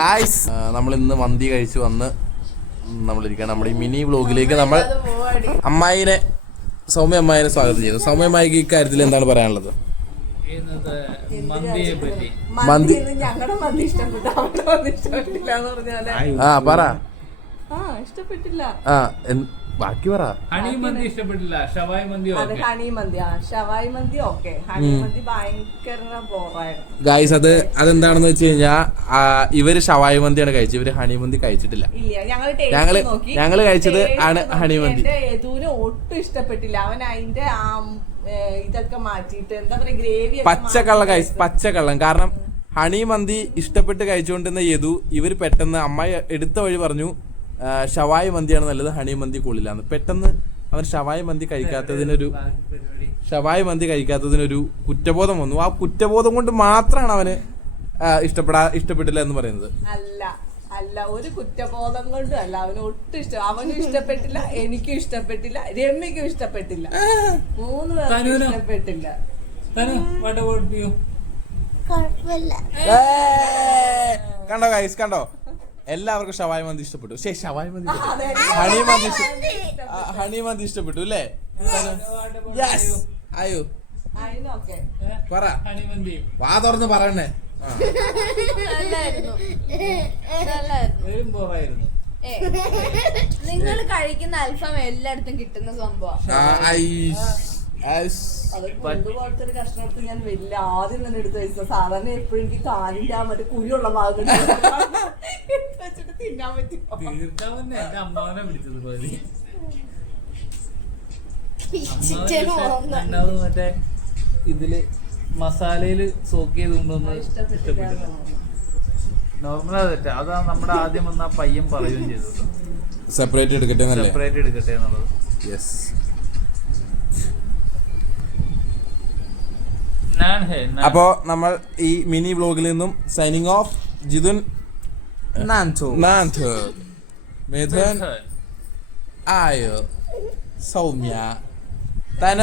Guys നമ്മൾ ഇന്ന് മന്തി കഴിച്ചു വന്ന് നമ്മളിരിക്കണം നമ്മുടെ ഈ മിനി വ്ലോഗിലേക്ക് നമ്മൾ സൗമ്യ അമ്മായിനെ സ്വാഗതം ചെയ്യുന്നു. സൗമ്യ അമ്മായിക്ക് ഇക്കാര്യത്തിൽ എന്താണ് പറയാനുള്ളത്? മന്തി പറ. ഇഷ്ടപ്പെട്ടില്ല. ബാക്കി പറ. ഹണി മന്തി ഇഷ്ടപ്പെട്ടില്ല. ഷവായി മന്തി ഷവായി മന്തി ഓക്കെ. ഹണി മന്തി ഭയങ്കര ബോറായിരുന്നു. ഗായ്സ് അതെന്താണെന്ന് വെച്ച് കഴിഞ്ഞാ ഇവര് ഷവായി മന്തിയാണ് കഴിച്ചത്, ഇവര് ഹണി മന്തി കഴിച്ചിട്ടില്ല. ഞങ്ങള് കഴിച്ചത് ആണ് ഹണി മന്തി. യദുവിന് ഒട്ടും ഇഷ്ടപ്പെട്ടില്ല. അവൻ അതിന്റെ ഇതൊക്കെ മാറ്റിയിട്ട് എന്താ പറയാ ഗ്രേവി പച്ചക്കള്ളം. കാരണം ഹണി മന്തി ഇഷ്ടപ്പെട്ട് കഴിച്ചുകൊണ്ടിരുന്ന യദു ഇവര് പെട്ടെന്ന് അമ്മായി എടുത്ത വഴി പറഞ്ഞു ഷവായി മന്തിയാണ് നല്ലത്, ഹണി മന്തി കൊള്ളില്ലാന്ന്. പെട്ടെന്ന് അവൻ ഷവായി മന്തി കഴിക്കാത്തതിനൊരു കുറ്റബോധം വന്നു. ആ കുറ്റബോധം കൊണ്ട് മാത്രമാണ് അവന് ഇഷ്ടപ്പെട്ടില്ല എന്ന് പറയുന്നത്. അല്ല ഒരു കുറ്റബോധം കൊണ്ടും അല്ല, അവന് ഒട്ടും അവനും ഇഷ്ടപ്പെട്ടില്ല, എനിക്കും ഇഷ്ടപ്പെട്ടില്ല, രമ്യക്കും ഇഷ്ടപ്പെട്ടില്ല, 3 പേർക്കും ഇഷ്ടപ്പെട്ടില്ല. കണ്ടോ ഗൈസ്, കണ്ടോ? എല്ലാവർക്കും ഷവായി മന്തി ഇഷ്ടപ്പെട്ടു. ഷവായി മന്തി ഹണി മന്തി ഇഷ്ടപ്പെട്ടു അല്ലേ? അയ്യോ പറ, വാ തുറന്ന് പറയണേ. നിങ്ങൾ കഴിക്കുന്ന അൽഫാം എല്ലായിടത്തും കിട്ടുന്ന സംഭവം. പോലത്തെ ഒരു കഷ്ണമെടുത്ത് ഞാൻ വലിയ ആദ്യം തന്നെ എടുത്ത് വെച്ചത്. സാധാരണ എപ്പോഴും എനിക്ക് കാലിന്റെ ആ മറ്റേ കുഴിയുള്ള ഭാഗം വെച്ചിട്ട് തിന്നാൻ പറ്റും. മറ്റേ ഇതില് മസാലയില് സോക്ക് ചെയ്ത് കൊണ്ടുവന്ന് ഇഷ്ടപ്പെട്ടില്ല. നോർമൽ തെറ്റാ. അതാ നമ്മുടെ ആദ്യം വന്ന പയ്യൻ പറയുകയും ചെയ്തത് സെപ്പറേറ്റ് എടുക്കട്ടെ എന്നുള്ളത്. അപ്പോ നമ്മൾ ഈ മിനി വ്ലോഗിൽ നിന്നും സൈനിങ് ഓഫ്. ജിതുൻ, മിഥുൻ, ആയോ, സൗമ്യ, തന